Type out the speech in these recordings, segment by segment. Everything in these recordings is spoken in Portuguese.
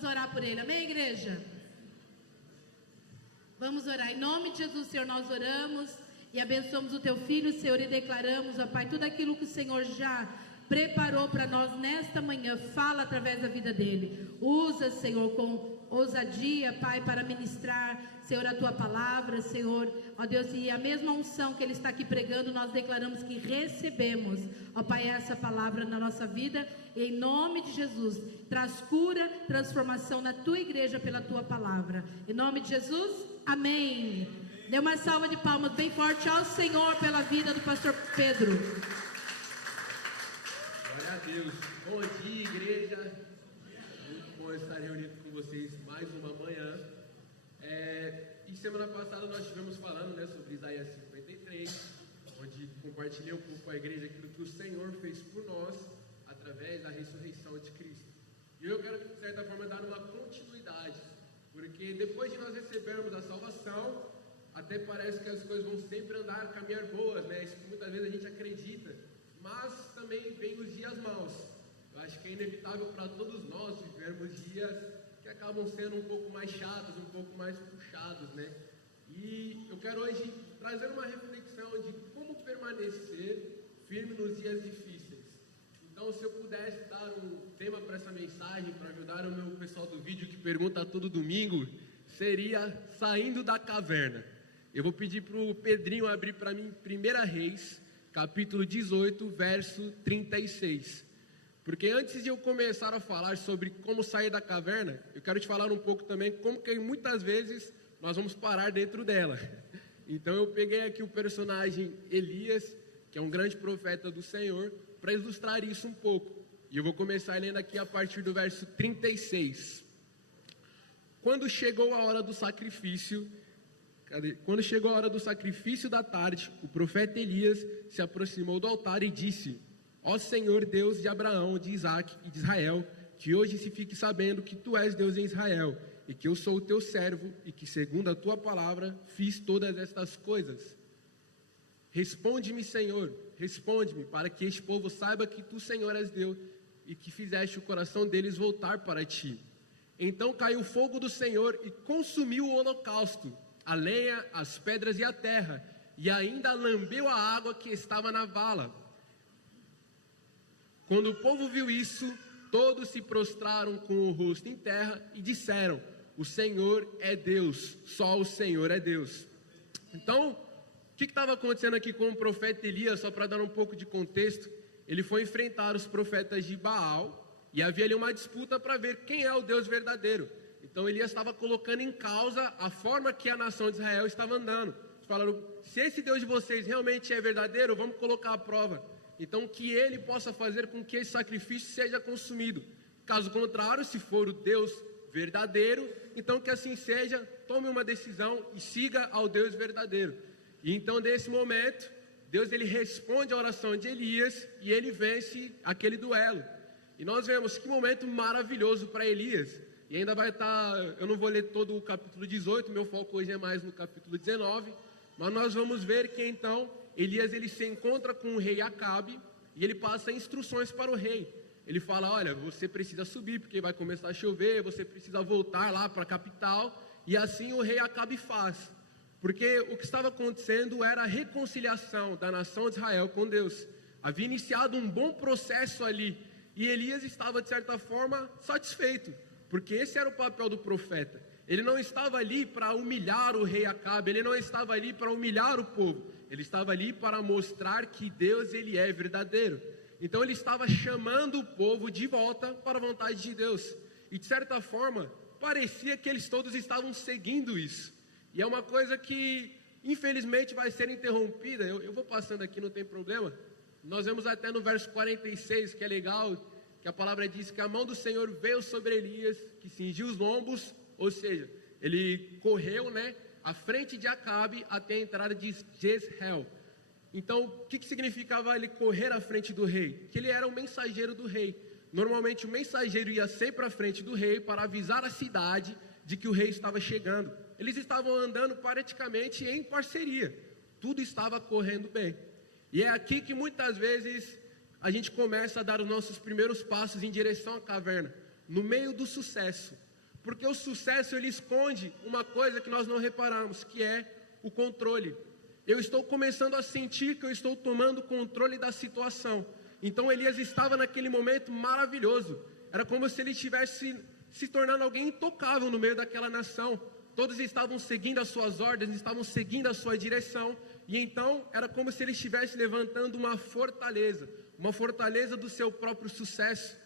Vamos orar por ele, amém, igreja? Vamos orar. Em nome de Jesus, Senhor, nós oramos e abençoamos o teu filho, Senhor, e declaramos, ó Pai, tudo aquilo que o Senhor já preparou para nós nesta manhã. Fala através da vida dele. Usa, Senhor, com ousadia, Pai, para ministrar, Senhor, a tua palavra, Senhor, ó Deus, e a mesma unção que ele está aqui pregando, nós declaramos que recebemos, ó Pai, essa palavra na nossa vida, e em nome de Jesus, traz cura, transformação na tua igreja pela tua palavra, em nome de Jesus, amém. Dê uma salva de palmas bem forte ao Senhor pela vida do pastor Pedro. Glória a Deus. Bom dia, igreja. Muito bom estar reunido com vocês mais uma manhã. E semana passada nós estivemos falando, né, sobre Isaías 53, onde compartilhei um pouco com a igreja aquilo que o Senhor fez por nós através da ressurreição de Cristo. E eu quero, de certa forma, dar uma continuidade, porque depois de nós recebermos a salvação, até parece que as coisas vão sempre caminhar boas, né? Isso que muitas vezes a gente acredita, mas também vem os dias maus. Eu acho que é inevitável para todos nós vivermos dias que acabam sendo um pouco mais chatos, um pouco mais puxados, né? E eu quero hoje trazer uma reflexão de como permanecer firme nos dias difíceis. Então, se eu pudesse dar um tema para essa mensagem, para ajudar o meu pessoal do vídeo que pergunta todo domingo, seria Saindo da Caverna. Eu vou pedir para o Pedrinho abrir para mim 1 Reis, capítulo 18, verso 36. Porque antes de eu começar a falar sobre como sair da caverna, eu quero te falar um pouco também como que muitas vezes nós vamos parar dentro dela. Então eu peguei aqui o personagem Elias, que é um grande profeta do Senhor, para ilustrar isso um pouco. E eu vou começar lendo aqui a partir do verso 36. Quando chegou a hora do sacrifício da tarde, o profeta Elias se aproximou do altar e disse: Ó Senhor Deus de Abraão, de Isaque e de Israel, que hoje se fique sabendo que tu és Deus em Israel, e que eu sou o teu servo, e que segundo a tua palavra fiz todas estas coisas. Responde-me, Senhor, responde-me, para que este povo saiba que tu, Senhor, és Deus, e que fizeste o coração deles voltar para ti. Então caiu o fogo do Senhor e consumiu o holocausto, a lenha, as pedras e a terra, e ainda lambeu a água que estava na vala. Quando o povo viu isso, todos se prostraram com o rosto em terra e disseram: o Senhor é Deus, só o Senhor é Deus. Então, o que estava acontecendo aqui com o profeta Elias? Só para dar um pouco de contexto, ele foi enfrentar os profetas de Baal, e havia ali uma disputa para ver quem é o Deus verdadeiro. Então Elias estava colocando em causa a forma que a nação de Israel estava andando. Falaram: se esse Deus de vocês realmente é verdadeiro, vamos colocar à prova. Então que ele possa fazer com que esse sacrifício seja consumido. Caso contrário, se for o Deus verdadeiro, então que assim seja, tome uma decisão e siga ao Deus verdadeiro. E então nesse momento, Deus ele responde a oração de Elias e ele vence aquele duelo. E nós vemos que momento maravilhoso para Elias. E ainda vai estar, eu não vou ler todo o capítulo 18, meu foco hoje é mais no capítulo 19, mas nós vamos ver que então Elias ele se encontra com o rei Acabe e ele passa instruções para o rei. Ele fala: olha, você precisa subir porque vai começar a chover, você precisa voltar lá para a capital. E assim o rei Acabe faz, porque o que estava acontecendo era a reconciliação da nação de Israel com Deus. Havia iniciado um bom processo ali e Elias estava de certa forma satisfeito, porque esse era o papel do profeta. Ele não estava ali para humilhar o rei Acabe, ele não estava ali para humilhar o povo, ele estava ali para mostrar que Deus ele é verdadeiro. Então ele estava chamando o povo de volta para a vontade de Deus, e de certa forma parecia que eles todos estavam seguindo isso, e é uma coisa que infelizmente vai ser interrompida. Eu vou passando aqui, não tem problema. Nós vemos até no verso 46, que é legal, que a palavra diz que a mão do Senhor veio sobre Elias, que cingiu os lombos, ou seja, ele correu, né, à frente de Acabe até a entrada de Jezreel. Então, o que significava ele correr à frente do rei? Que ele era o mensageiro do rei. Normalmente o mensageiro ia sempre à frente do rei para avisar a cidade de que o rei estava chegando. Eles estavam andando praticamente em parceria, tudo estava correndo bem. E é aqui que muitas vezes a gente começa a dar os nossos primeiros passos em direção à caverna, no meio do sucesso, Porque o sucesso, ele esconde uma coisa que nós não reparamos, que é o controle. Eu estou começando a sentir que eu estou tomando controle da situação. Então Elias estava naquele momento maravilhoso. Era como se ele estivesse se tornando alguém intocável no meio daquela nação. Todos estavam seguindo as suas ordens, estavam seguindo a sua direção. E então era como se ele estivesse levantando uma fortaleza do seu próprio sucesso.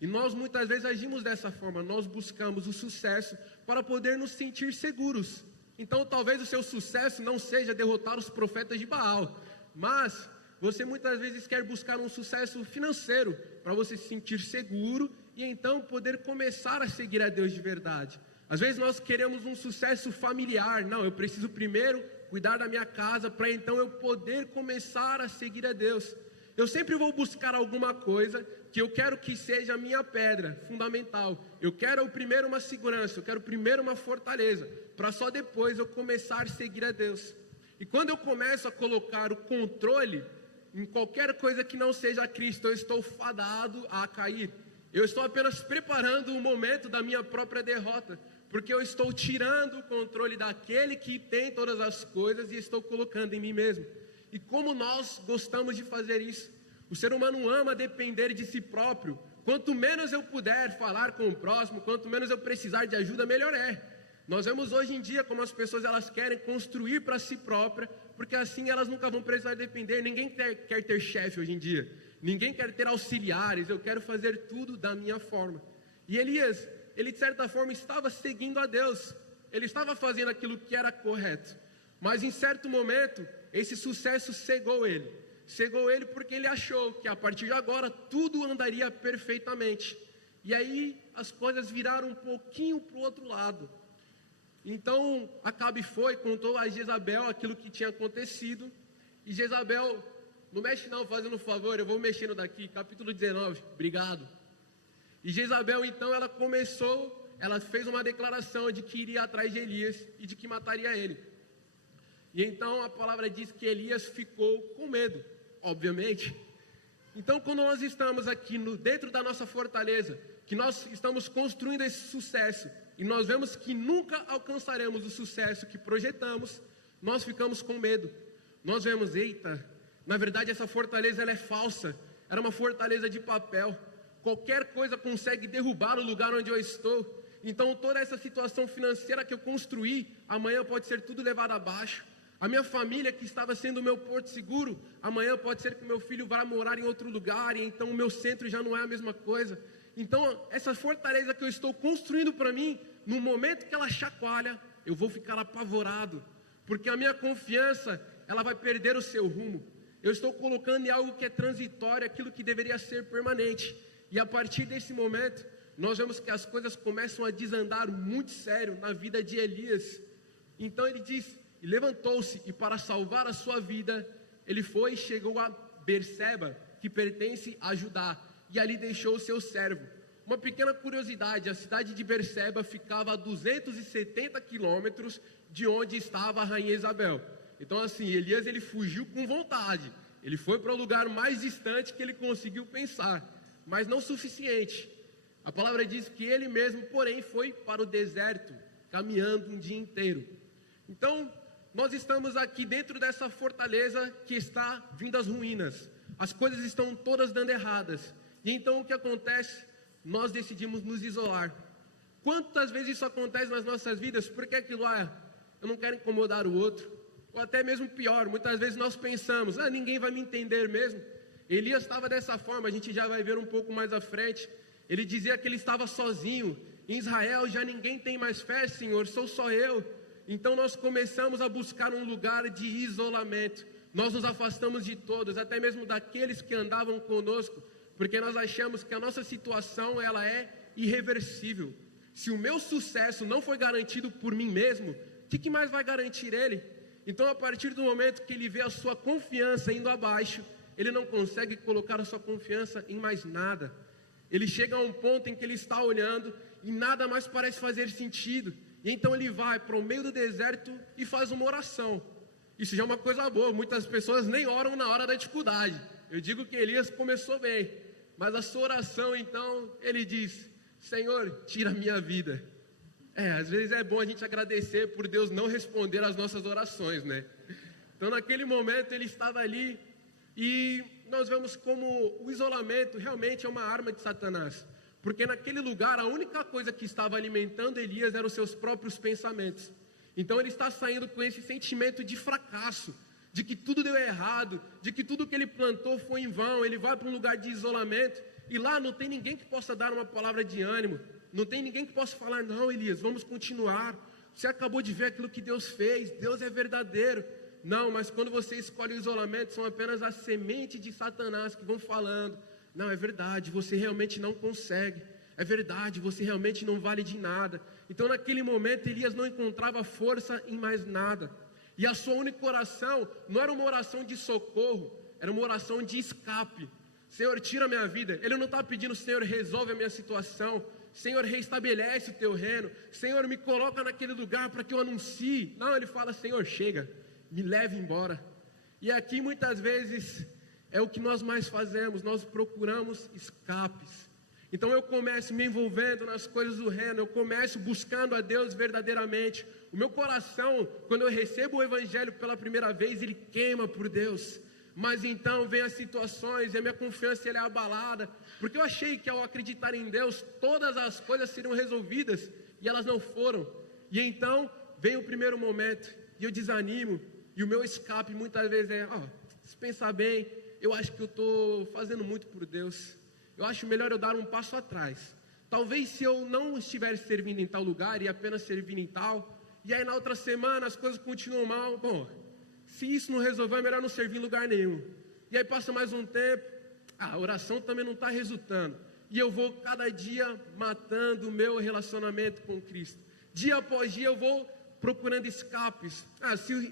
E nós muitas vezes agimos dessa forma, nós buscamos o sucesso para poder nos sentir seguros. Então talvez o seu sucesso não seja derrotar os profetas de Baal, mas você muitas vezes quer buscar um sucesso financeiro para você se sentir seguro e então poder começar a seguir a Deus de verdade. Às vezes nós queremos um sucesso familiar, não, eu preciso primeiro cuidar da minha casa para então eu poder começar a seguir a Deus. Eu sempre vou buscar alguma coisa que eu quero que seja a minha pedra fundamental. Eu quero primeiro uma segurança, eu quero primeiro uma fortaleza, para só depois eu começar a seguir a Deus. E quando eu começo a colocar o controle em qualquer coisa que não seja Cristo, eu estou fadado a cair. Eu estou apenas preparando o momento da minha própria derrota, porque eu estou tirando o controle daquele que tem todas as coisas e estou colocando em mim mesmo. E como nós gostamos de fazer isso? O ser humano ama depender de si próprio. Quanto menos eu puder falar com o próximo, quanto menos eu precisar de ajuda, melhor é. Nós vemos hoje em dia como as pessoas elas querem construir para si própria, porque assim elas nunca vão precisar depender. Ninguém quer ter chefe hoje em dia. Ninguém quer ter auxiliares. Eu quero fazer tudo da minha forma. E Elias, ele de certa forma estava seguindo a Deus. Ele estava fazendo aquilo que era correto. Mas em certo momento, esse sucesso cegou ele. Cegou ele porque ele achou que a partir de agora tudo andaria perfeitamente. E aí as coisas viraram um pouquinho para o outro lado. Então Acabe foi, contou a Jezabel aquilo que tinha acontecido. E Jezabel, não mexe não, fazendo um favor, eu vou mexendo daqui, capítulo 19, obrigado. E Jezabel então ela fez uma declaração de que iria atrás de Elias e de que mataria ele. E então a palavra diz que Elias ficou com medo, obviamente. Então quando nós estamos aqui dentro da nossa fortaleza, que nós estamos construindo esse sucesso, e nós vemos que nunca alcançaremos o sucesso que projetamos, nós ficamos com medo. Nós vemos, eita, na verdade essa fortaleza ela é falsa, era uma fortaleza de papel. Qualquer coisa consegue derrubar o lugar onde eu estou. Então toda essa situação financeira que eu construí, amanhã pode ser tudo levado abaixo. A minha família que estava sendo o meu porto seguro, amanhã pode ser que o meu filho vá morar em outro lugar, e então o meu centro já não é a mesma coisa. Então essa fortaleza que eu estou construindo para mim, no momento que ela chacoalha, eu vou ficar apavorado, porque a minha confiança, ela vai perder o seu rumo. Eu estou colocando em algo que é transitório, aquilo que deveria ser permanente. E a partir desse momento, nós vemos que as coisas começam a desandar muito sério na vida de Elias. Então ele diz, e levantou-se, e para salvar a sua vida, ele foi e chegou a Berseba, que pertence a Judá, e ali deixou o seu servo. Uma pequena curiosidade, a cidade de Berseba ficava a 270 quilômetros de onde estava a rainha Isabel. Então assim, Elias ele fugiu com vontade, ele foi para o lugar mais distante que ele conseguiu pensar, mas não o suficiente. A palavra diz que ele mesmo, porém, foi para o deserto, caminhando um dia inteiro. Então, nós estamos aqui dentro dessa fortaleza que está vindo às ruínas. As coisas estão todas dando erradas. E então o que acontece? Nós decidimos nos isolar. Quantas vezes isso acontece nas nossas vidas? Porque aquilo, eu não quero incomodar o outro. Ou até mesmo pior, muitas vezes nós pensamos, ninguém vai me entender mesmo. Elias estava dessa forma, a gente já vai ver um pouco mais à frente. Ele dizia que ele estava sozinho. Em Israel já ninguém tem mais fé, Senhor, sou só eu. Então nós começamos a buscar um lugar de isolamento. Nós nos afastamos de todos, até mesmo daqueles que andavam conosco, porque nós achamos que a nossa situação ela é irreversível. Se o meu sucesso não foi garantido por mim mesmo, o que mais vai garantir ele? Então a partir do momento que ele vê a sua confiança indo abaixo, ele não consegue colocar a sua confiança em mais nada. Ele chega a um ponto em que ele está olhando e nada mais parece fazer sentido. E então ele vai para o meio do deserto e faz uma oração. Isso já é uma coisa boa, muitas pessoas nem oram na hora da dificuldade. Eu digo que Elias começou bem, mas a sua oração então, ele diz, Senhor, tira a minha vida. Às vezes é bom a gente agradecer por Deus não responder às nossas orações, né? Então, naquele momento, ele estava ali e nós vemos como o isolamento realmente é uma arma de Satanás. Porque naquele lugar, a única coisa que estava alimentando Elias eram os seus próprios pensamentos. Então, ele está saindo com esse sentimento de fracasso, de que tudo deu errado, de que tudo que ele plantou foi em vão. Ele vai para um lugar de isolamento e lá não tem ninguém que possa dar uma palavra de ânimo. Não tem ninguém que possa falar, não, Elias, vamos continuar. Você acabou de ver aquilo que Deus fez, Deus é verdadeiro. Não, mas quando você escolhe o isolamento, são apenas as sementes de Satanás que vão falando. Não, é verdade, você realmente não consegue. É verdade, você realmente não vale de nada. Então naquele momento Elias não encontrava força em mais nada. E a sua única oração não era uma oração de socorro, era uma oração de escape. Senhor, tira a minha vida. Ele não está pedindo, Senhor, resolve a minha situação. Senhor, reestabelece o teu reino. Senhor, me coloca naquele lugar para que eu anuncie. Não, ele fala, Senhor, chega, me leve embora. E aqui muitas vezes é o que nós mais fazemos, nós procuramos escapes. Então eu começo me envolvendo nas coisas do reino, eu começo buscando a Deus verdadeiramente. O meu coração, quando eu recebo o evangelho pela primeira vez, ele queima por Deus. Mas então vem as situações e a minha confiança é abalada, porque eu achei que ao acreditar em Deus, todas as coisas seriam resolvidas, e elas não foram. E então vem o primeiro momento, e eu desanimo, e o meu escape muitas vezes é, se pensar bem, eu acho que eu estou fazendo muito por Deus, eu acho melhor eu dar um passo atrás. Talvez se eu não estiver servindo em tal lugar, e apenas servindo em tal, e aí na outra semana as coisas continuam mal, se isso não resolver, é melhor não servir em lugar nenhum. E aí passa mais um tempo, a oração também não está resultando. E eu vou cada dia matando o meu relacionamento com Cristo. Dia após dia eu vou procurando escapes.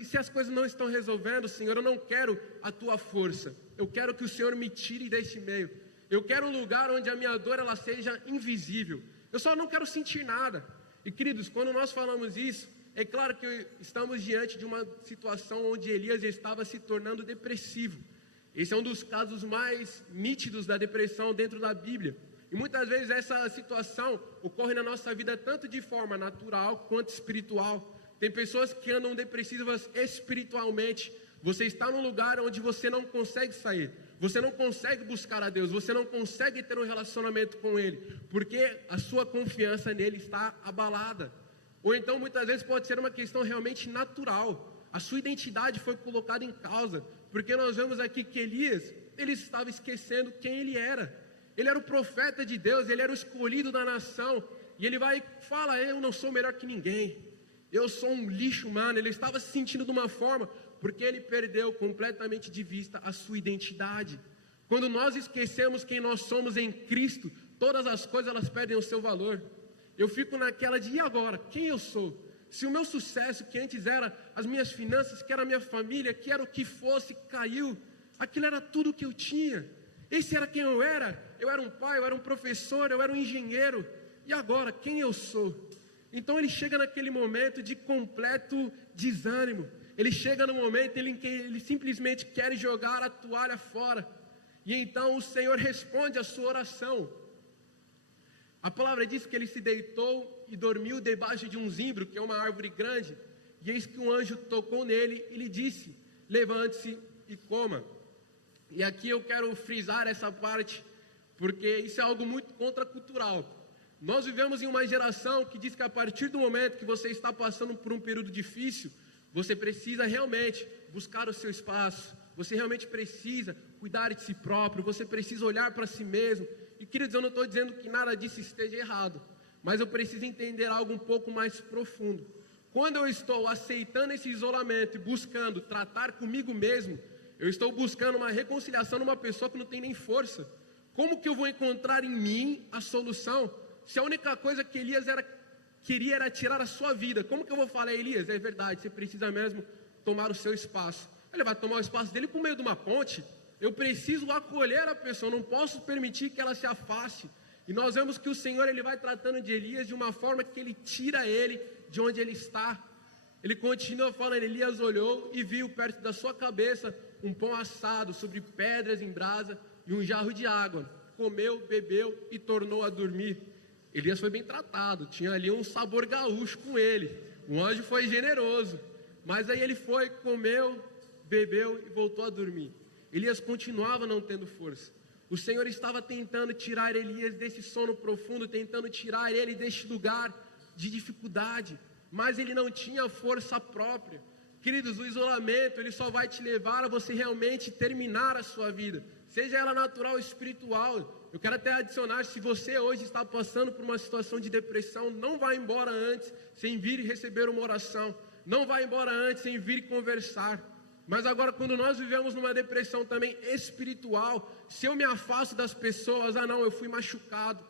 Se as coisas não estão resolvendo, Senhor, eu não quero a tua força. Eu quero que o Senhor me tire deste meio. Eu quero um lugar onde a minha dor ela seja invisível. Eu só não quero sentir nada. E queridos, quando nós falamos isso, é claro que estamos diante de uma situação onde Elias estava se tornando depressivo. Esse é um dos casos mais nítidos da depressão dentro da Bíblia. E muitas vezes essa situação ocorre na nossa vida tanto de forma natural quanto espiritual. Tem pessoas que andam depressivas espiritualmente. Você está num lugar onde você não consegue sair. Você não consegue buscar a Deus. Você não consegue ter um relacionamento com Ele. Porque a sua confiança nele está abalada. Ou então muitas vezes pode ser uma questão realmente natural. A sua identidade foi colocada em causa. Porque nós vemos aqui que Elias, ele estava esquecendo quem ele era. Ele era o profeta de Deus, ele era o escolhido da nação. E ele vai e fala, eu não sou melhor que ninguém. Eu sou um lixo humano. Ele estava se sentindo de uma forma, porque ele perdeu completamente de vista a sua identidade. Quando nós esquecemos quem nós somos em Cristo, todas as coisas elas perdem o seu valor. Eu fico naquela de, e agora? Quem eu sou? Se o meu sucesso, que antes era as minhas finanças, que era a minha família, que era o que fosse, caiu. Aquilo era tudo que eu tinha. Esse era quem eu era. Eu era um pai, eu era um professor, eu era um engenheiro. E agora, quem eu sou? Então ele chega naquele momento de completo desânimo. Ele chega no momento em que ele simplesmente quer jogar a toalha fora. E então o Senhor responde a sua oração. A palavra diz que ele se deitou e dormiu debaixo de um zimbro, que é uma árvore grande. E eis que um anjo tocou nele e lhe disse, levante-se e coma. E aqui eu quero frisar essa parte, porque isso é algo muito contracultural. Nós vivemos em uma geração que diz que a partir do momento que você está passando por um período difícil, você precisa realmente buscar o seu espaço, você realmente precisa cuidar de si próprio, você precisa olhar para si mesmo. E queridos, eu não estou dizendo que nada disso esteja errado, mas eu preciso entender algo um pouco mais profundo. Quando eu estou aceitando esse isolamento e buscando tratar comigo mesmo, eu estou buscando uma reconciliação numa pessoa que não tem nem força. Como que eu vou encontrar em mim a solução, se a única coisa que Elias queria era tirar a sua vida? Como que eu vou falar, Elias? É verdade, você precisa mesmo tomar o seu espaço. Ele vai tomar o espaço dele por meio de uma ponte. Eu preciso acolher a pessoa, não posso permitir que ela se afaste. E nós vemos que o Senhor ele vai tratando de Elias de uma forma que ele tira ele de onde ele está. Ele continua falando, Elias olhou e viu perto da sua cabeça um pão assado sobre pedras em brasa e um jarro de água. Comeu, bebeu e tornou a dormir. Elias foi bem tratado, tinha ali um sabor gaúcho com ele. O anjo foi generoso, mas aí ele foi, comeu, bebeu e voltou a dormir. Elias continuava não tendo força. O Senhor estava tentando tirar Elias desse sono profundo, tentando tirar ele deste lugar de dificuldade, mas ele não tinha força própria. Queridos, o isolamento, ele só vai te levar a você realmente terminar a sua vida, seja ela natural ou espiritual. Eu quero até adicionar, se você hoje está passando por uma situação de depressão, não vá embora antes sem vir e receber uma oração, não vá embora antes sem vir e conversar. Mas agora, quando nós vivemos numa depressão também espiritual, se eu me afasto das pessoas, não, eu fui machucado,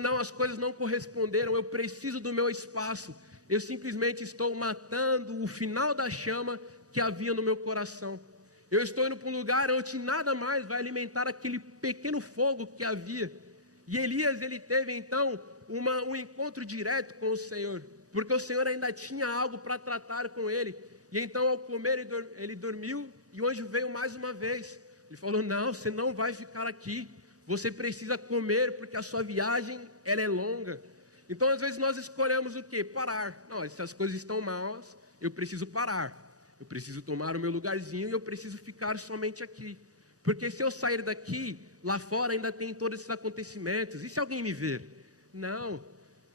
não, as coisas não corresponderam, eu preciso do meu espaço, eu simplesmente estou matando o final da chama que havia no meu coração. Eu estou indo para um lugar onde nada mais vai alimentar aquele pequeno fogo que havia. E Elias, ele teve então um encontro direto com o Senhor, porque o Senhor ainda tinha algo para tratar com ele. E então, ao comer, ele dormiu, e o anjo veio mais uma vez. Ele falou: não, você não vai ficar aqui, você precisa comer, porque a sua viagem, ela é longa. Então, às vezes, nós escolhemos o quê? Parar. Não, se as coisas estão maus, eu preciso parar. Eu preciso tomar o meu lugarzinho e eu preciso ficar somente aqui. Porque se eu sair daqui, lá fora ainda tem todos esses acontecimentos. E se alguém me ver? Não,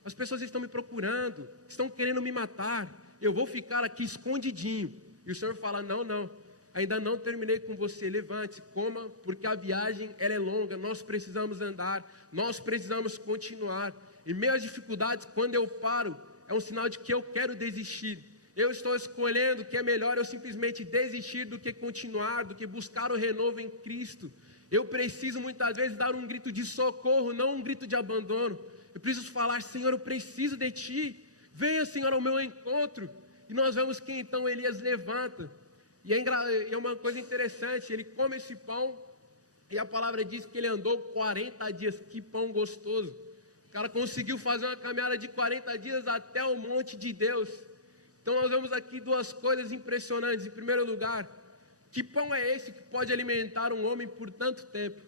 as pessoas estão me procurando, estão querendo me matar. Eu vou ficar aqui escondidinho. E o Senhor fala: não, ainda não terminei com você, levante-se, coma, porque a viagem ela é longa, nós precisamos andar, nós precisamos continuar. Em meio às dificuldades, quando eu paro, é um sinal de que eu quero desistir. Eu estou escolhendo que é melhor eu simplesmente desistir do que continuar, do que buscar o renovo em Cristo. Eu preciso muitas vezes dar um grito de socorro, não um grito de abandono. Eu preciso falar: Senhor, eu preciso de Ti. Venha, Senhor, ao meu encontro. E nós vemos que então Elias levanta. E é uma coisa interessante, ele come esse pão, e a palavra diz que ele andou 40 dias, que pão gostoso. O cara conseguiu fazer uma caminhada de 40 dias até o monte de Deus. Então nós vemos aqui duas coisas impressionantes. Em primeiro lugar, que pão é esse que pode alimentar um homem por tanto tempo?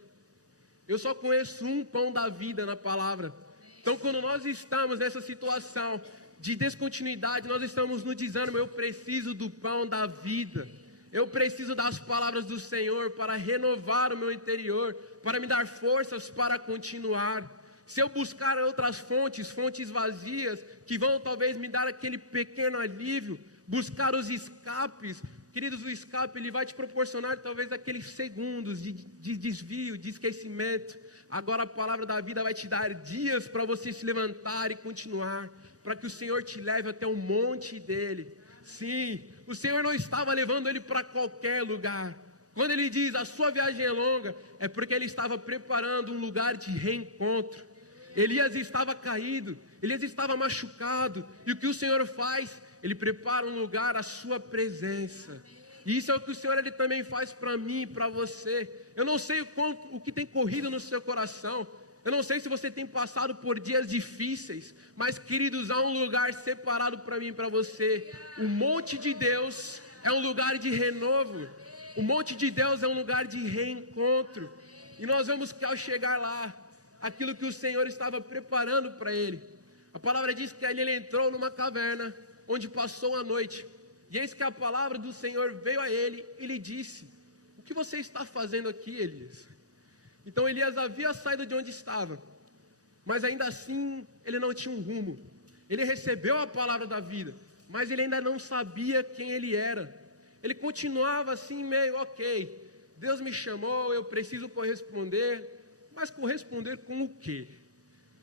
Eu só conheço um pão da vida na palavra. Então quando nós estamos nessa situação de descontinuidade, nós estamos no desânimo, eu preciso do pão da vida. Eu preciso das palavras do Senhor para renovar o meu interior, para me dar forças para continuar. Se eu buscar outras fontes vazias, que vão talvez me dar aquele pequeno alívio, buscar os escapes, queridos, o escape ele vai te proporcionar talvez aqueles segundos de desvio, de esquecimento. Agora a palavra da vida vai te dar dias para você se levantar e continuar, para que o Senhor te leve até o monte dele. Sim, o Senhor não estava levando ele para qualquer lugar. Quando ele diz a sua viagem é longa, é porque ele estava preparando um lugar de reencontro. Elias estava caído, Elias estava machucado, e o que o Senhor faz? Ele prepara um lugar à sua presença. E isso é o que o Senhor ele também faz para mim e para você. Eu não sei o que tem corrido no seu coração, eu não sei se você tem passado por dias difíceis, mas queridos, há um lugar separado para mim e para você. O monte de Deus é um lugar de renovo, o monte de Deus é um lugar de reencontro. E nós vemos que ao chegar lá, aquilo que o Senhor estava preparando para ele, a palavra diz que ali ele entrou numa caverna, onde passou a noite. E eis que a palavra do Senhor veio a ele e lhe disse: o que você está fazendo aqui, Elias? Então Elias havia saído de onde estava, mas ainda assim ele não tinha um rumo. Ele recebeu a palavra da vida, mas ele ainda não sabia quem ele era. Ele continuava assim meio, ok, Deus me chamou, eu preciso corresponder, mas corresponder com o quê?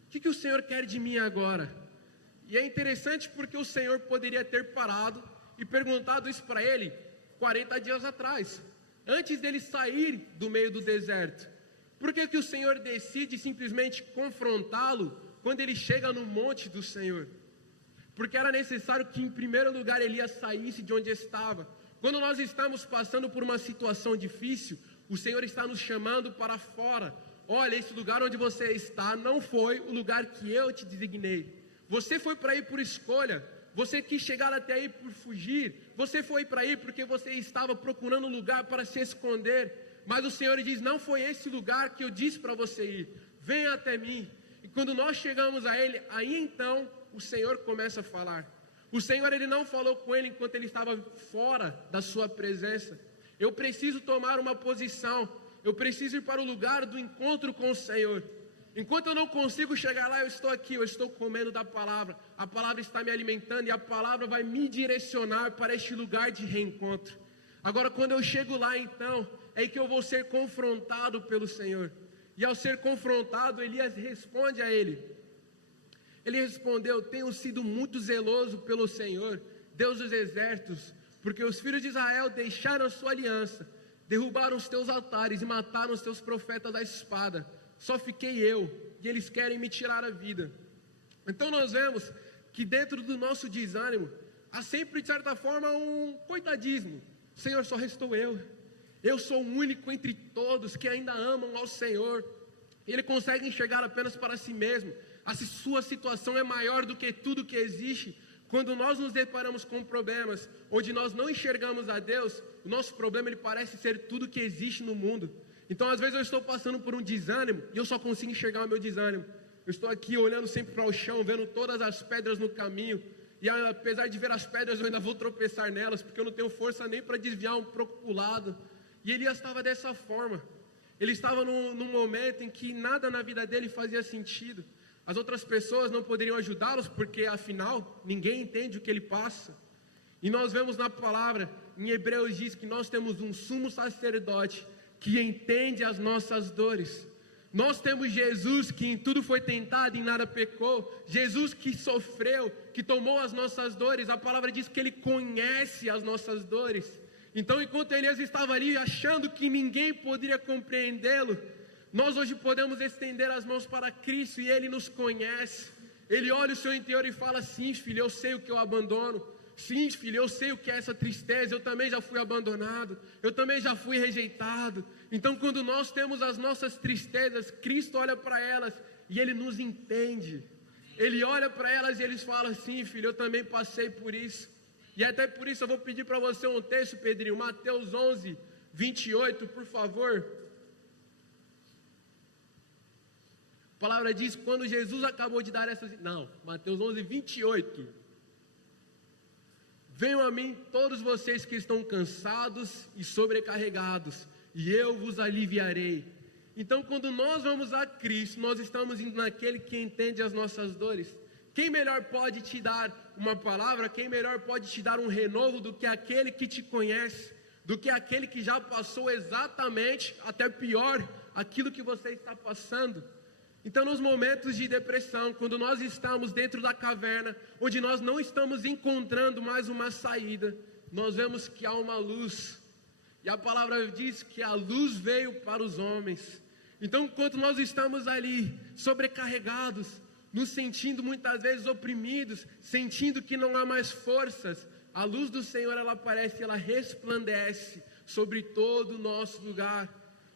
O que o Senhor quer de mim agora? E é interessante porque o Senhor poderia ter parado e perguntado isso para ele 40 dias atrás, antes dele sair do meio do deserto. Por que o Senhor decide simplesmente confrontá-lo quando ele chega no monte do Senhor? Porque era necessário que em primeiro lugar Elias saísse de onde estava. Quando nós estamos passando por uma situação difícil, o Senhor está nos chamando para fora. Olha, esse lugar onde você está não foi o lugar que eu te designei. Você foi para ir por escolha, você quis chegar até aí por fugir, você foi para ir porque você estava procurando um lugar para se esconder, mas o Senhor diz: não foi esse lugar que eu disse para você ir, venha até mim. E quando nós chegamos a Ele, aí então o Senhor começa a falar. O Senhor, Ele não falou com ele enquanto ele estava fora da sua presença. Eu preciso tomar uma posição, eu preciso ir para o lugar do encontro com o Senhor. Enquanto eu não consigo chegar lá, eu estou aqui, eu estou comendo da palavra. A palavra está me alimentando e a palavra vai me direcionar para este lugar de reencontro. Agora, quando eu chego lá, então, é aí que eu vou ser confrontado pelo Senhor. E ao ser confrontado, Elias responde a ele. Ele respondeu: tenho sido muito zeloso pelo Senhor, Deus dos exércitos, porque os filhos de Israel deixaram a sua aliança, derrubaram os teus altares e mataram os teus profetas à espada. Só fiquei eu, e eles querem me tirar a vida. Então nós vemos que dentro do nosso desânimo, há sempre de certa forma um coitadismo. Senhor, só restou eu sou o único entre todos que ainda amam ao Senhor. Ele consegue enxergar apenas para si mesmo. A sua situação é maior do que tudo que existe. Quando nós nos deparamos com problemas, onde nós não enxergamos a Deus, o nosso problema ele parece ser tudo que existe no mundo. Então às vezes eu estou passando por um desânimo, e eu só consigo enxergar o meu desânimo. Eu estou aqui olhando sempre para o chão, vendo todas as pedras no caminho, e apesar de ver as pedras eu ainda vou tropeçar nelas, porque eu não tenho força nem para desviar um pouco para o lado. E Elias estava dessa forma. Ele estava num momento em que nada na vida dele fazia sentido. As outras pessoas não poderiam ajudá-los, porque afinal, ninguém entende o que ele passa. E nós vemos na palavra, em Hebreus diz que nós temos um sumo sacerdote, que entende as nossas dores. Nós temos Jesus, que em tudo foi tentado e em nada pecou. Jesus que sofreu, que tomou as nossas dores. A palavra diz que Ele conhece as nossas dores. Então, enquanto Elias estava ali achando que ninguém poderia compreendê-lo, nós hoje podemos estender as mãos para Cristo e Ele nos conhece. Ele olha o seu interior e fala: sim, filho, eu sei o que eu abandono. Sim, filho, eu sei o que é essa tristeza. Eu também já fui abandonado, eu também já fui rejeitado. Então, quando nós temos as nossas tristezas, Cristo olha para elas e Ele nos entende. Ele olha para elas e Ele fala: sim, filho, eu também passei por isso. E até por isso eu vou pedir para você um texto, Pedrinho, Mateus 11, 28, por favor. A palavra diz: quando Jesus acabou de dar essas... Mateus 11, 28. Venham a mim todos vocês que estão cansados e sobrecarregados, e eu vos aliviarei. Então, quando nós vamos a Cristo, nós estamos indo naquele que entende as nossas dores. Quem melhor pode te dar uma palavra, quem melhor pode te dar um renovo do que aquele que te conhece, do que aquele que já passou exatamente, até pior, aquilo que você está passando. Então, nos momentos de depressão, quando nós estamos dentro da caverna, onde nós não estamos encontrando mais uma saída, nós vemos que há uma luz. E a palavra diz que a luz veio para os homens. Então, enquanto nós estamos ali, sobrecarregados, nos sentindo muitas vezes oprimidos, sentindo que não há mais forças, a luz do Senhor, ela aparece, ela resplandece sobre todo o nosso lugar.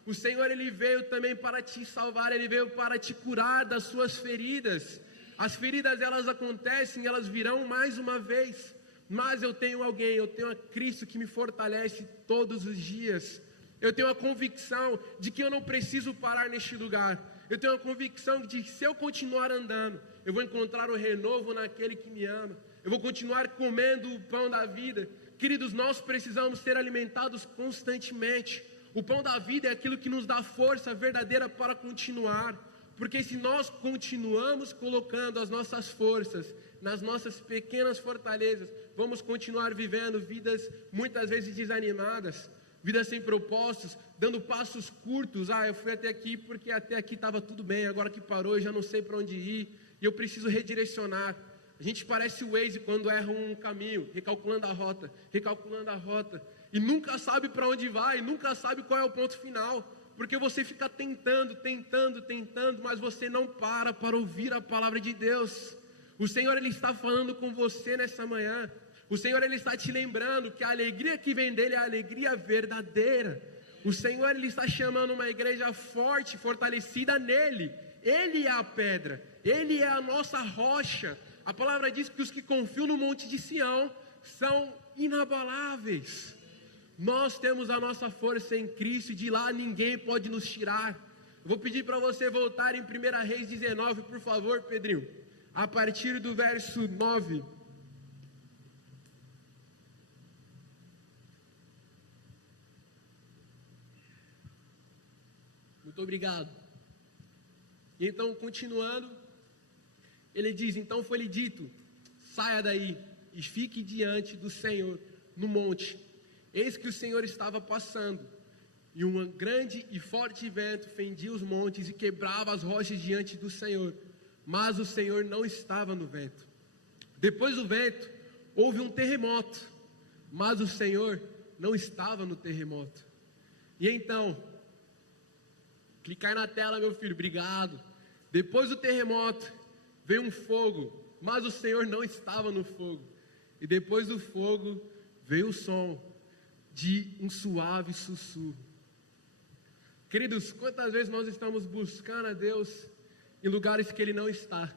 O Senhor, Ele veio também para te salvar, Ele veio para te curar das suas feridas. As feridas, elas acontecem, elas virão mais uma vez, mas eu tenho alguém, eu tenho a Cristo que me fortalece todos os dias. Eu tenho a convicção de que eu não preciso parar neste lugar. Eu tenho a convicção de que se eu continuar andando, eu vou encontrar o renovo naquele que me ama. Eu vou continuar comendo o pão da vida. Queridos, nós precisamos ser alimentados constantemente. O pão da vida é aquilo que nos dá força verdadeira para continuar. Porque se nós continuamos colocando as nossas forças nas nossas pequenas fortalezas, vamos continuar vivendo vidas muitas vezes desanimadas, vidas sem propósitos, dando passos curtos. Eu fui até aqui porque até aqui estava tudo bem, agora que parou eu já não sei para onde ir, e eu preciso redirecionar. A gente parece o Waze quando erra um caminho, recalculando a rota, e nunca sabe para onde vai, nunca sabe qual é o ponto final, porque você fica tentando, mas você não para ouvir a palavra de Deus. O Senhor, Ele está falando com você nessa manhã. O Senhor, Ele está te lembrando que a alegria que vem dEle é a alegria verdadeira. O Senhor, Ele está chamando uma igreja forte, fortalecida nele. Ele é a pedra, Ele é a nossa rocha. A palavra diz que os que confiam no monte de Sião são inabaláveis. Nós temos a nossa força em Cristo e de lá ninguém pode nos tirar. Eu vou pedir para você voltar em 1 Reis 19, por favor, Pedrinho. A partir do verso 9. Muito obrigado. E então, continuando, ele diz: então foi-lhe dito, saia daí e fique diante do Senhor no monte. Eis que o Senhor estava passando, e um grande e forte vento fendia os montes e quebrava as rochas diante do Senhor, mas o Senhor não estava no vento. Depois do vento, houve um terremoto, mas o Senhor não estava no terremoto. E então, clicar na tela, meu filho, obrigado. Depois do terremoto, veio um fogo, mas o Senhor não estava no fogo. E depois do fogo, veio o som de um suave sussurro. Queridos, quantas vezes nós estamos buscando a Deus em lugares que Ele não está?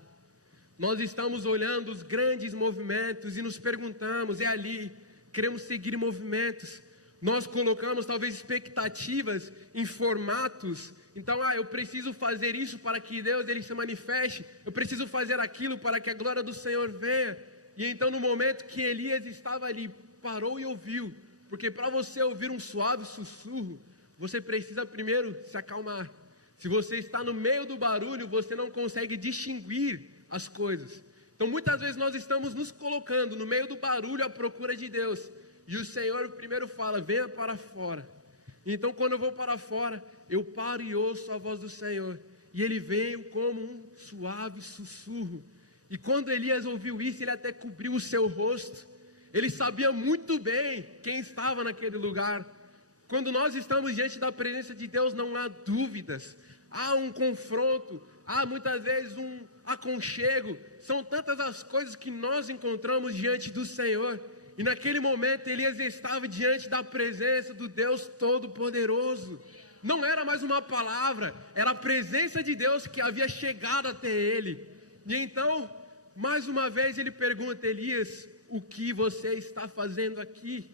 Nós estamos olhando os grandes movimentos e nos perguntamos, é ali, queremos seguir movimentos. Nós colocamos talvez expectativas em formatos. Então, eu preciso fazer isso para que Deus ele se manifeste. Eu preciso fazer aquilo para que a glória do Senhor venha. E então, no momento que Elias estava ali, parou e ouviu. Porque para você ouvir um suave sussurro, você precisa primeiro se acalmar. Se você está no meio do barulho, você não consegue distinguir as coisas. Então muitas vezes nós estamos nos colocando no meio do barulho à procura de Deus. E o Senhor primeiro fala, venha para fora. Então quando eu vou para fora, eu paro e ouço a voz do Senhor. E Ele veio como um suave sussurro. E quando Elias ouviu isso, ele até cobriu o seu rosto. Ele sabia muito bem quem estava naquele lugar. Quando nós estamos diante da presença de Deus, não há dúvidas. Há um confronto, há muitas vezes um aconchego. São tantas as coisas que nós encontramos diante do Senhor. E naquele momento, Elias estava diante da presença do Deus Todo-Poderoso. Não era mais uma palavra, era a presença de Deus que havia chegado até ele. E então, mais uma vez ele pergunta, Elias, o que você está fazendo aqui?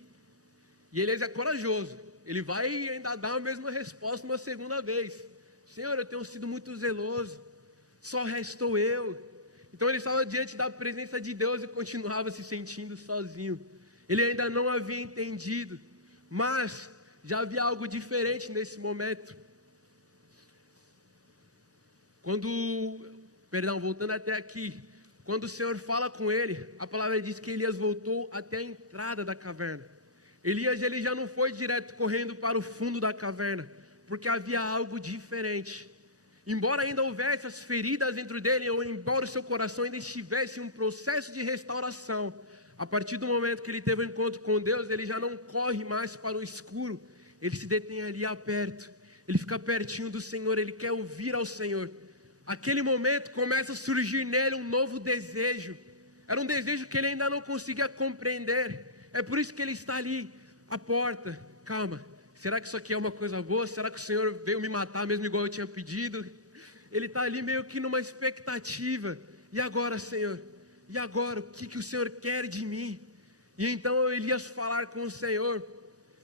E Elias é corajoso, ele vai ainda dar a mesma resposta uma segunda vez. Senhor, eu tenho sido muito zeloso, só restou eu. Então ele estava diante da presença de Deus e continuava se sentindo sozinho. Ele ainda não havia entendido, mas já havia algo diferente nesse momento. Voltando até aqui, quando o Senhor fala com ele, a palavra diz que Elias voltou até a entrada da caverna. Elias ele já não foi direto correndo para o fundo da caverna, porque havia algo diferente. Embora ainda houvesse as feridas dentro dele, ou embora o seu coração ainda estivesse em um processo de restauração, a partir do momento que ele teve um encontro com Deus, ele já não corre mais para o escuro, ele se detém ali perto, ele fica pertinho do Senhor, ele quer ouvir ao Senhor. Aquele momento começa a surgir nele um novo desejo. Era um desejo que ele ainda não conseguia compreender. É por isso que ele está ali à porta. Calma, será que isso aqui é uma coisa boa? Será que o Senhor veio me matar mesmo igual eu tinha pedido? Ele está ali meio que numa expectativa. E agora, Senhor? E agora? O que o Senhor quer de mim? E então Elias falar com o Senhor.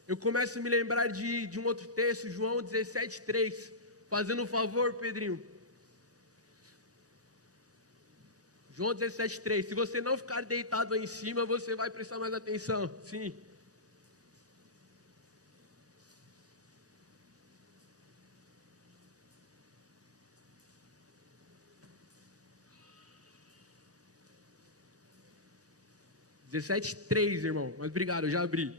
Eu começo a me lembrar de um outro texto, João 17:3. Fazendo um favor, Pedrinho. João 17:3, se você não ficar deitado aí em cima, você vai prestar mais atenção, sim. (17:3), irmão, mas obrigado, eu já abri.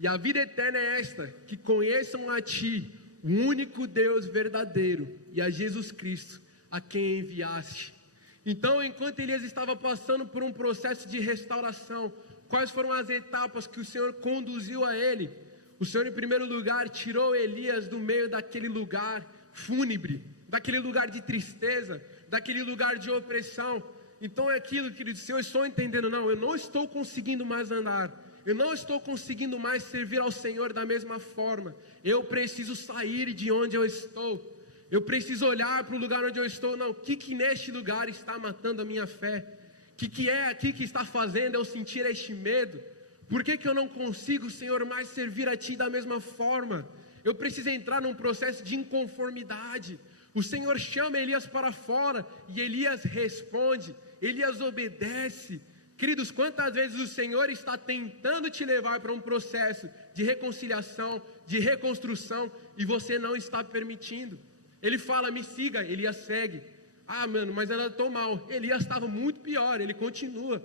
E a vida eterna é esta, que conheçam a Ti, o único Deus verdadeiro, e a Jesus Cristo, a quem enviaste. Então, enquanto Elias estava passando por um processo de restauração, quais foram as etapas que o Senhor conduziu a ele? O Senhor, em primeiro lugar, tirou Elias do meio daquele lugar fúnebre, daquele lugar de tristeza, daquele lugar de opressão. Então é aquilo, querido, se eu estou entendendo, não, eu não estou conseguindo mais andar, eu não estou conseguindo mais servir ao Senhor da mesma forma, eu preciso sair de onde eu estou. Eu preciso olhar para o lugar onde eu estou. Não, o que neste lugar está matando a minha fé? O que é aqui que está fazendo eu sentir este medo? Por que eu não consigo, Senhor, mais servir a Ti da mesma forma? Eu preciso entrar num processo de inconformidade. O Senhor chama Elias para fora e Elias responde, Elias obedece. Queridos, quantas vezes o Senhor está tentando te levar para um processo de reconciliação, de reconstrução, e você não está permitindo. Ele fala, me siga, Elias segue. Ah, mano, mas eu estou mal. Elias estava muito pior, ele continua.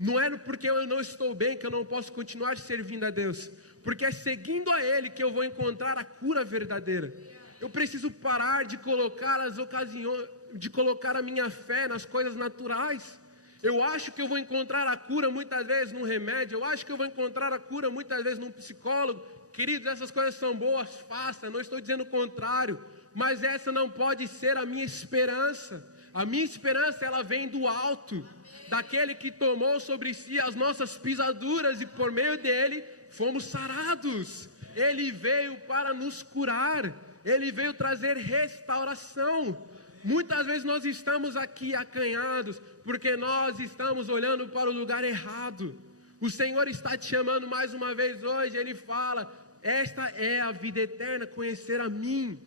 Não é porque eu não estou bem que eu não posso continuar servindo a Deus, porque é seguindo a Ele que eu vou encontrar a cura verdadeira. Eu preciso parar de colocar as ocasiões, de colocar a minha fé nas coisas naturais. Eu acho que eu vou encontrar a cura muitas vezes num remédio, eu acho que eu vou encontrar a cura muitas vezes num psicólogo. Queridos, essas coisas são boas, faça, não estou dizendo o contrário, mas essa não pode ser a minha esperança. A minha esperança, ela vem do alto, daquele que tomou sobre si as nossas pisaduras e por meio dele fomos sarados. Ele veio para nos curar, ele veio trazer restauração. Muitas vezes nós estamos aqui acanhados, porque nós estamos olhando para o lugar errado. O Senhor está te chamando mais uma vez hoje, Ele fala, esta é a vida eterna, conhecer a mim.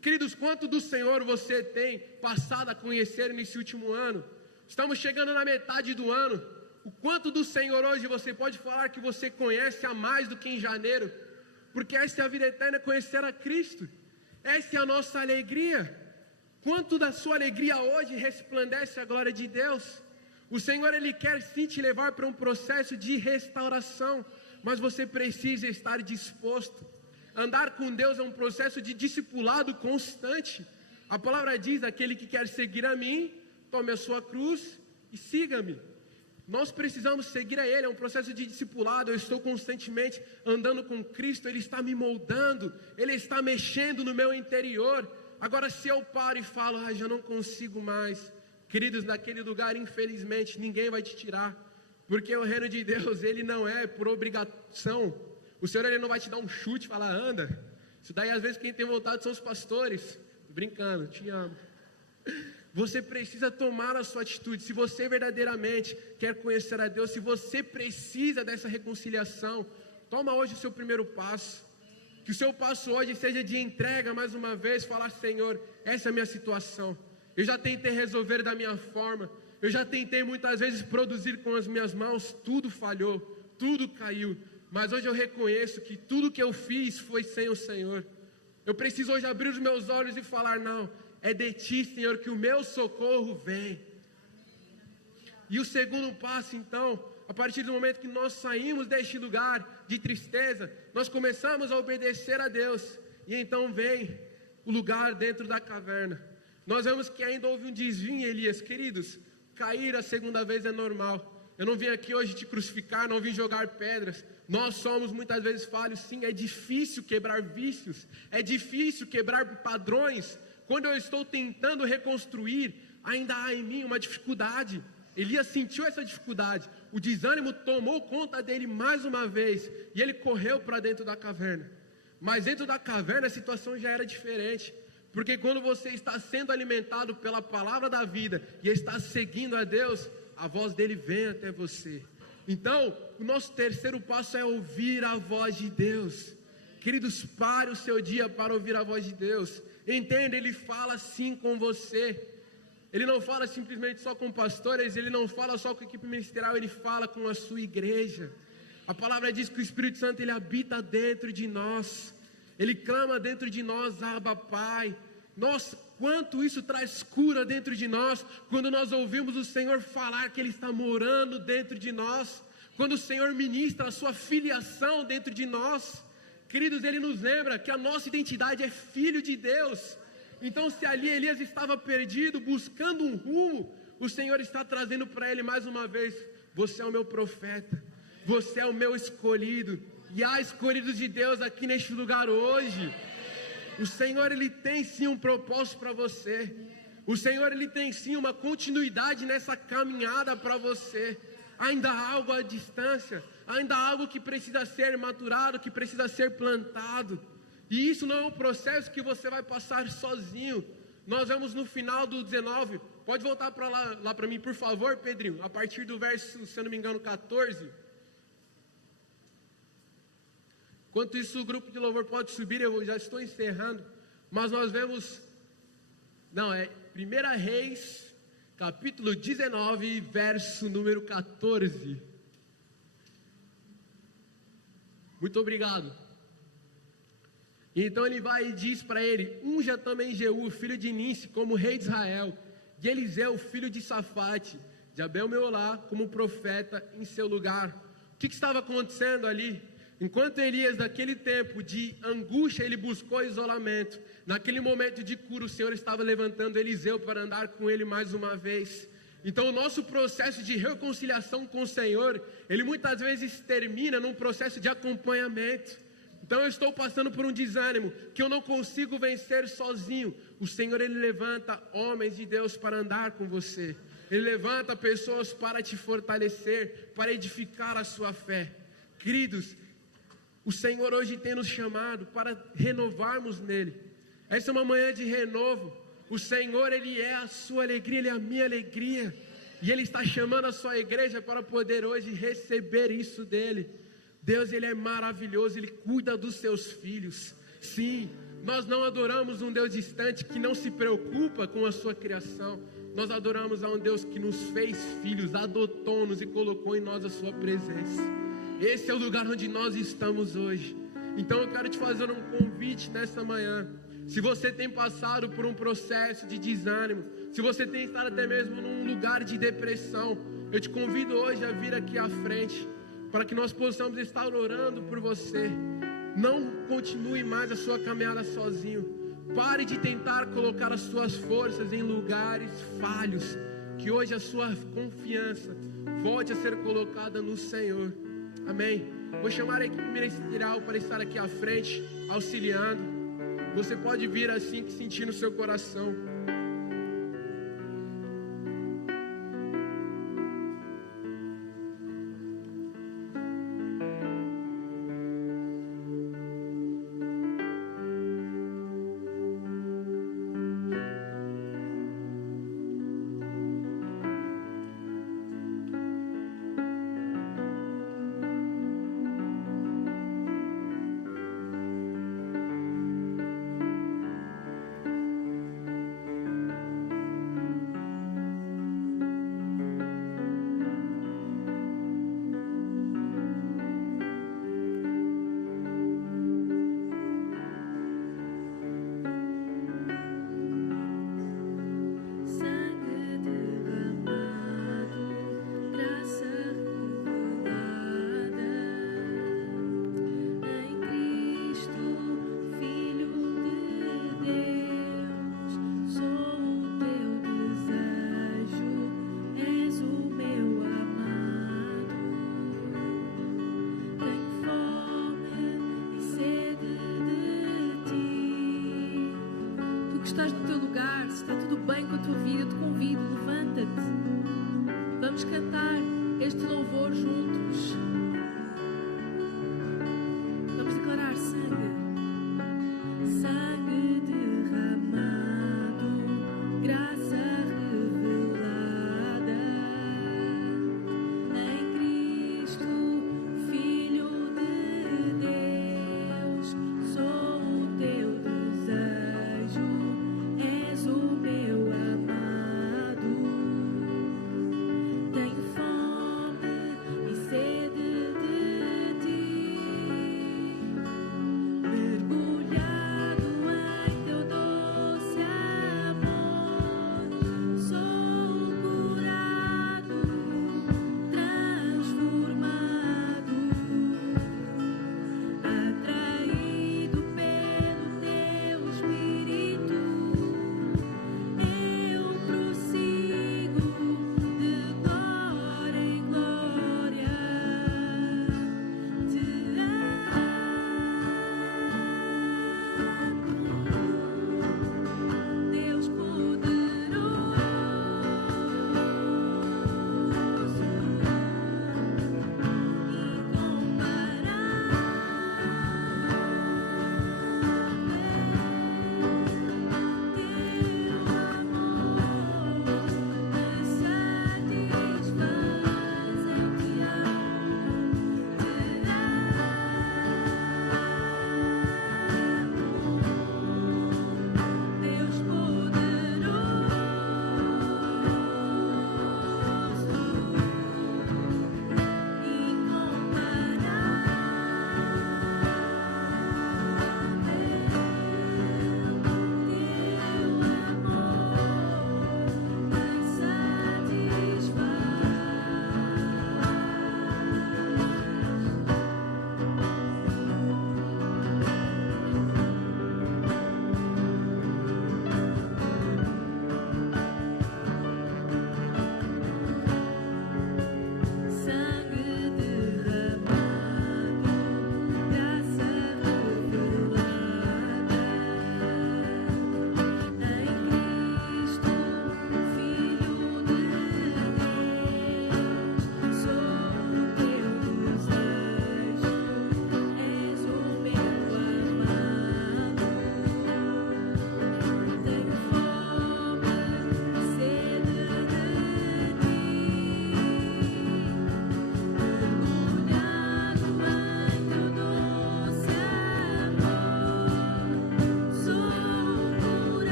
Queridos, quanto do Senhor você tem passado a conhecer nesse último ano? Estamos chegando na metade do ano. O quanto do Senhor hoje você pode falar que você conhece a mais do que em janeiro? Porque esta é a vida eterna, conhecer a Cristo. Essa é a nossa alegria. Quanto da sua alegria hoje resplandece a glória de Deus? O Senhor, Ele quer sim te levar para um processo de restauração, mas você precisa estar disposto. Andar com Deus é um processo de discipulado constante. A palavra diz, aquele que quer seguir a mim, tome a sua cruz e siga-me. Nós precisamos seguir a Ele, é um processo de discipulado. Eu estou constantemente andando com Cristo, Ele está me moldando, Ele está mexendo no meu interior. Agora, se eu paro e falo, já não consigo mais, queridos, naquele lugar, infelizmente, ninguém vai te tirar, porque o reino de Deus, ele não é por obrigação. O Senhor, ele não vai te dar um chute e falar, anda. Isso daí, às vezes, quem tem vontade são os pastores. Tô brincando, te amo. Você precisa tomar a sua atitude. Se você verdadeiramente quer conhecer a Deus, se você precisa dessa reconciliação, toma hoje o seu primeiro passo. Que o seu passo hoje seja de entrega mais uma vez, falar, Senhor, essa é a minha situação. Eu já tentei resolver da minha forma, eu já tentei muitas vezes produzir com as minhas mãos, tudo falhou, tudo caiu, mas hoje eu reconheço que tudo que eu fiz foi sem o Senhor. Eu preciso hoje abrir os meus olhos e falar, não, é de Ti, Senhor, que o meu socorro vem. E o segundo passo, então, a partir do momento que nós saímos deste lugar de tristeza, nós começamos a obedecer a Deus, e então vem o lugar dentro da caverna. Nós vemos que ainda houve um desvio em Elias. Queridos, cair a segunda vez é normal. Eu não vim aqui hoje te crucificar, não vim jogar pedras. Nós somos muitas vezes falhos, sim, é difícil quebrar vícios, é difícil quebrar padrões. Quando eu estou tentando reconstruir, ainda há em mim uma dificuldade. Elias sentiu essa dificuldade, o desânimo tomou conta dele mais uma vez, e ele correu para dentro da caverna. Mas dentro da caverna a situação já era diferente, porque quando você está sendo alimentado pela palavra da vida, e está seguindo a Deus, a voz dele vem até você. Então, o nosso terceiro passo é ouvir a voz de Deus. Queridos, pare o seu dia para ouvir a voz de Deus. Entenda, Ele fala sim com você. Ele não fala simplesmente só com pastores, Ele não fala só com a equipe ministerial, Ele fala com a sua igreja. A palavra diz que o Espírito Santo, Ele habita dentro de nós. Ele clama dentro de nós, Abba, Pai. Nossa, quanto isso traz cura dentro de nós, quando nós ouvimos o Senhor falar que Ele está morando dentro de nós, quando o Senhor ministra a sua filiação dentro de nós. Queridos, Ele nos lembra que a nossa identidade é filho de Deus. Então, se ali Elias estava perdido, buscando um rumo, o Senhor está trazendo para ele mais uma vez, você é o meu profeta, você é o meu escolhido, e há escolhidos de Deus aqui neste lugar hoje. O Senhor, Ele tem sim um propósito para você, o Senhor, Ele tem sim uma continuidade nessa caminhada para você. Ainda há algo à distância, ainda há algo que precisa ser maturado, que precisa ser plantado. E isso não é um processo que você vai passar sozinho. Nós vemos no final do 19, pode voltar para lá para mim, por favor, Pedrinho, a partir do verso, se eu não me engano, 14. Enquanto isso, o grupo de louvor pode subir, eu já estou encerrando. Mas nós vemos Não, é 1 Reis, capítulo 19, verso número 14. Muito obrigado. Então ele vai e diz para ele: unja também Jeú, filho de Nínive, como rei de Israel, e Eliseu, filho de Safate, de Abel-Meolá, como profeta em seu lugar. O que estava acontecendo ali? Enquanto Elias, naquele tempo de angústia, ele buscou isolamento, naquele momento de cura, o Senhor estava levantando Eliseu para andar com ele mais uma vez. Então o nosso processo de reconciliação com o Senhor, ele muitas vezes termina num processo de acompanhamento. Então eu estou passando por um desânimo que eu não consigo vencer sozinho. O Senhor, ele levanta homens de Deus para andar com você. Ele levanta pessoas para te fortalecer, para edificar a sua fé. Queridos, o Senhor hoje tem nos chamado para renovarmos nele. Essa é uma manhã de renovo. O Senhor, ele é a sua alegria, ele é a minha alegria. E ele está chamando a sua igreja para poder hoje receber isso dele. Deus, ele é maravilhoso, ele cuida dos seus filhos. Sim, nós não adoramos um Deus distante que não se preocupa com a sua criação. Nós adoramos a um Deus que nos fez filhos, adotou-nos e colocou em nós a sua presença. Esse é o lugar onde nós estamos hoje. Então eu quero te fazer um convite nessa manhã. Se você tem passado por um processo de desânimo, se você tem estado até mesmo num lugar de depressão, eu te convido hoje a vir aqui à frente, para que nós possamos estar orando por você. Não continue mais a sua caminhada sozinho. Pare de tentar colocar as suas forças em lugares falhos. Que hoje a sua confiança volte a ser colocada no Senhor. Amém. Vou chamar a equipe ministerial para estar aqui à frente, auxiliando. Você pode vir assim que sentir no seu coração. Estás no teu lugar, se está tudo bem com a tua vida, eu te convido, levanta-te. Vamos cantar este louvor juntos. Vamos declarar sangue. Sangue derramado, graça revelada em Cristo, Filho de Deus. Sou o teu desejo. És o meu amado, tenho fome e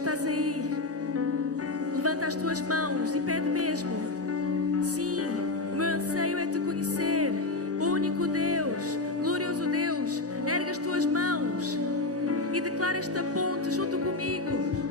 estás aí, levanta as tuas mãos e pede mesmo. Sim, o meu anseio é te conhecer, o único Deus, glorioso Deus. Ergue as tuas mãos e declara esta ponte junto comigo.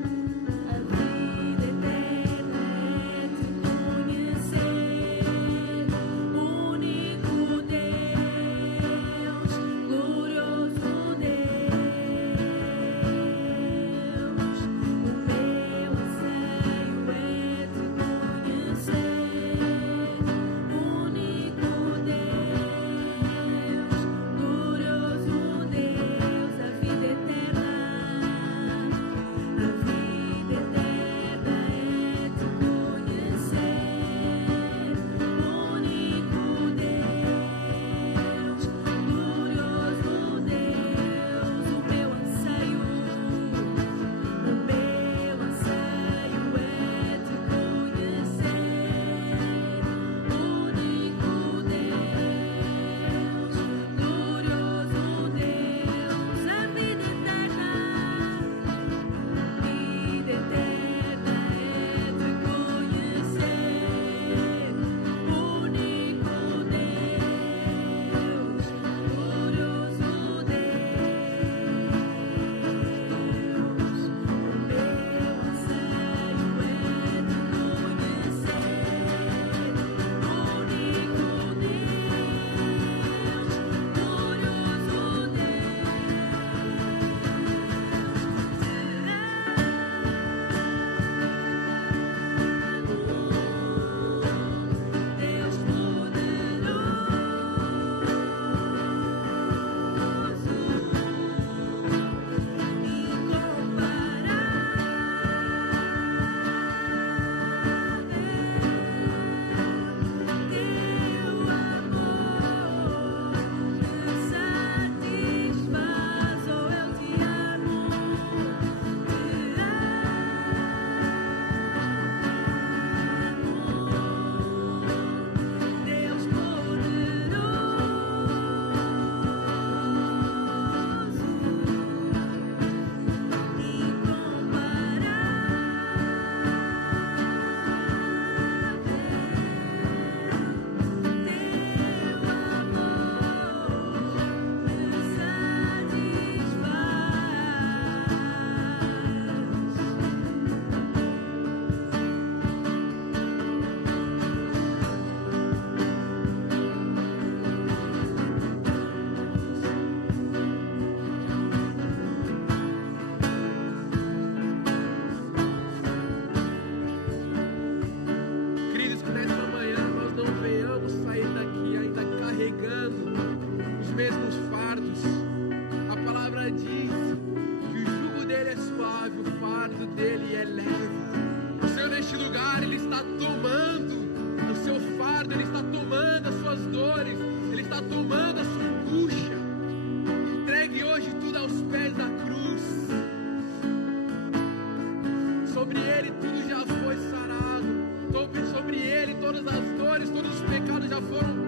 Ele tudo já foi sarado. Sobre Ele todas as dores, todos os pecados já foram